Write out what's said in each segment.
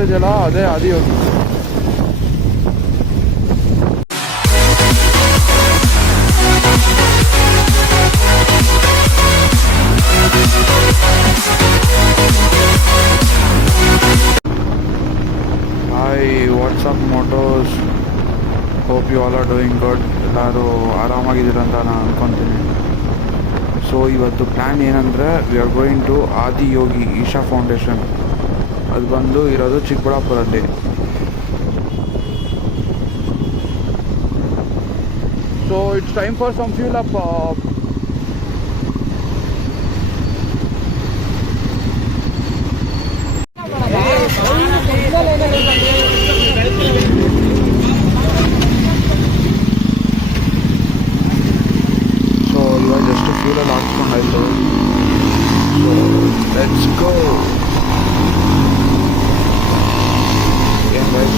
ಕಾಣಿಸ್ತಾ ಇದೆಯಲ್ಲ ಅದೇ Adiyogi. Hi, what's up motos, hope you all are doing good. ಎಲ್ಲರೂ ಆರಾಮಾಗಿದ್ದೀರ ಅಂತ ನಾನು ಅಂದ್ಕೊತೀನಿ. ಸೊ ಇವತ್ತು ಪ್ಲ್ಯಾನ್ ಏನಂದರೆ, we are going to Adiyogi Isha foundation. ಅದು ಬಂದು ಇರೋದು ಚಿಕ್ಕಬಳ್ಳಾಪುರಲ್ಲಿ. So it's time for some fuel up. So ಇವಾಗ ಜಸ್ಟ್ ಫ್ಯೂಲಲ್ಲಿ ಹಾಕ್ಸ್ಕೊಂಡಾಯ್ತು. So let's go. ಏನು ಗೈಸ್,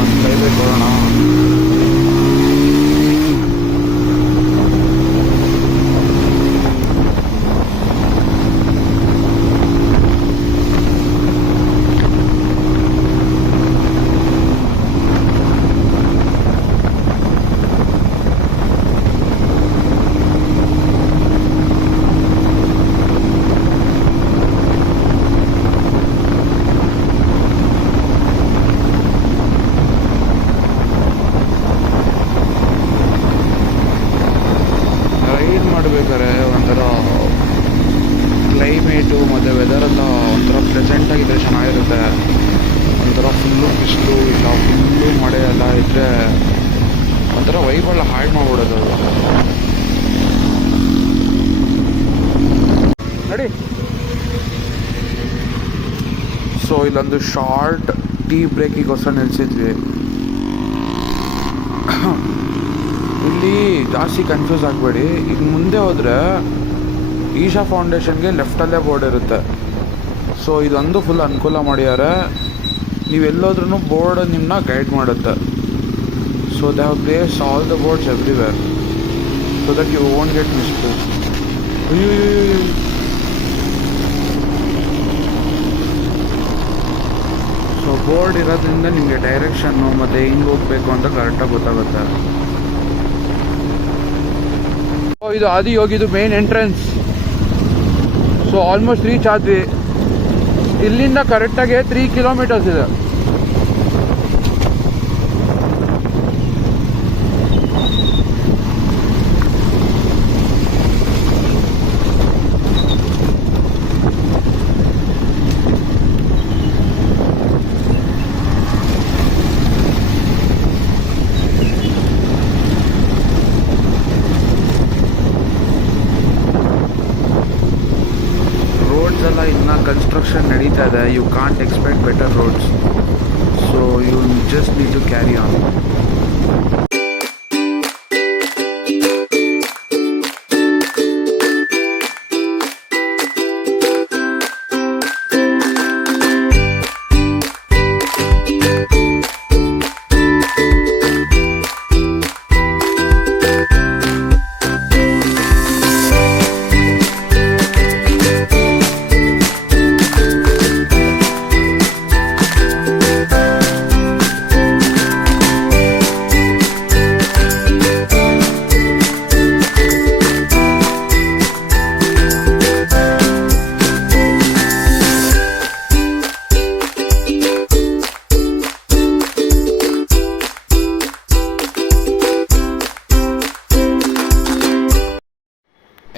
ಒಂದು ಫ್ಲೈವೇ ಬರೋಣ. ಮಾಡಬೇಕಾದ್ರೆ ಒಂಥರ ಕ್ಲೈಮೇಟು ಮತ್ತು ವೆದರೆಲ್ಲ ಒಂಥರ ಪ್ಲೆಸೆಂಟಾಗಿದ್ದರೆ ಚೆನ್ನಾಗಿರುತ್ತೆ. ಒಂಥರ ಫುಲ್ಲು ಬಿಸಿಲು ಇಲ್ಲ ಫುಲ್ಲು ಮಳೆ ಎಲ್ಲ ಇದ್ದರೆ ಒಂಥರ ವೈಬೆಲ್ಲ ಹಾಳು ಮಾಡಿಬಿಡೋದು ನೋಡಿ. ಸೊ ಇಲ್ಲೊಂದು ಶಾರ್ಟ್ ಟೀ ಬ್ರೇಕಿಗೋಸ್ಕರ ನಿಲ್ಲಿಸಿದ್ವಿ. ಇಲ್ಲಿ ಜಾಸ್ತಿ ಕನ್ಫ್ಯೂಸ್ ಆಗಬೇಡಿ. ಇನ್ನು ಮುಂದೆ ಹೋದರೆ ಈಶಾ ಫೌಂಡೇಶನ್ಗೆ ಲೆಫ್ಟಲ್ಲೇ ಬೋರ್ಡ್ ಇರುತ್ತೆ. ಸೊ ಇದೊಂದು ಫುಲ್ ಅನುಕೂಲ ಮಾಡಿದ್ದಾರೆ. ನೀವೆಲ್ಲೋದ್ರೂ ಬೋರ್ಡ್ ನಿಮ್ಮನ್ನ ಗೈಡ್ ಮಾಡುತ್ತೆ. So they have place all the boards everywhere so that you won't get missed. So board ಇರೋದ್ರಿಂದ ನಿಮಗೆ ಡೈರೆಕ್ಷನ್ನು ಮತ್ತು ಹೆಂಗೆ ಹೋಗಬೇಕು ಅಂತ ಕರೆಕ್ಟಾಗಿ ಗೊತ್ತಾಗುತ್ತೆ. ಇದು ಆದಿಯೋಗಿದು main entrance. So almost reach ಆದ್ವಿ. ಇಲ್ಲಿಂದ ಕರೆಕ್ಟಾಗಿ 3 ಕಿಲೋಮೀಟರ್ಸ್ ಇದೆ. ಎಲ್ಲ ಇನ್ನು ಕನ್ಸ್ಟ್ರಕ್ಷನ್ ನಡೀತಾ ಇದೆ. You can't expect better roads. So you just need to carry on.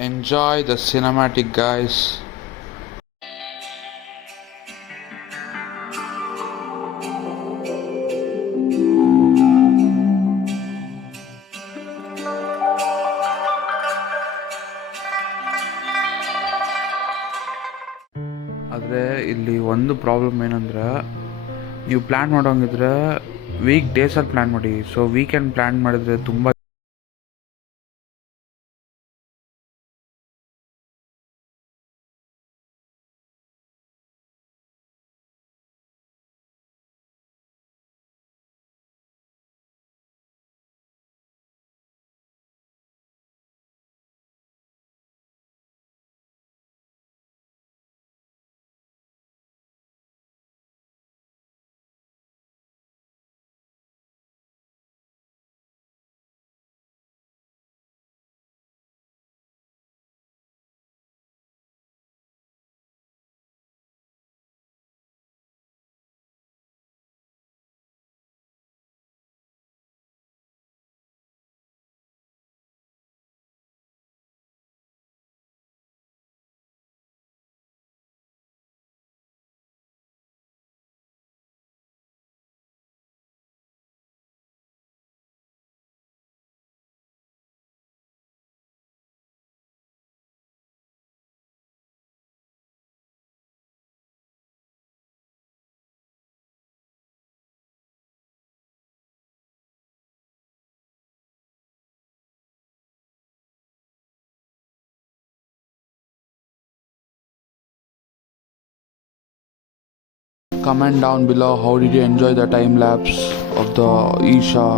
Enjoy the cinematic, guys. ಆದರೆ ಇಲ್ಲಿ ಒಂದು ಪ್ರಾಬ್ಲಮ್ ಏನಂದರೆ, ನೀವು ಪ್ಲ್ಯಾನ್ ಮಾಡೋಂಗಿದ್ರೆ ವೀಕ್ ಡೇಸಲ್ಲಿ ಪ್ಲ್ಯಾನ್ ಮಾಡಿ. ಸೊ ವೀಕೆಂಡ್ ಪ್ಲ್ಯಾನ್ ಮಾಡಿದ್ರೆ ತುಂಬ comment down below how did you enjoy the time lapse of the Isha.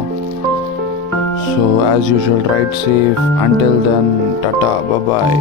So as usual, ride safe. Until then, tata, bye bye.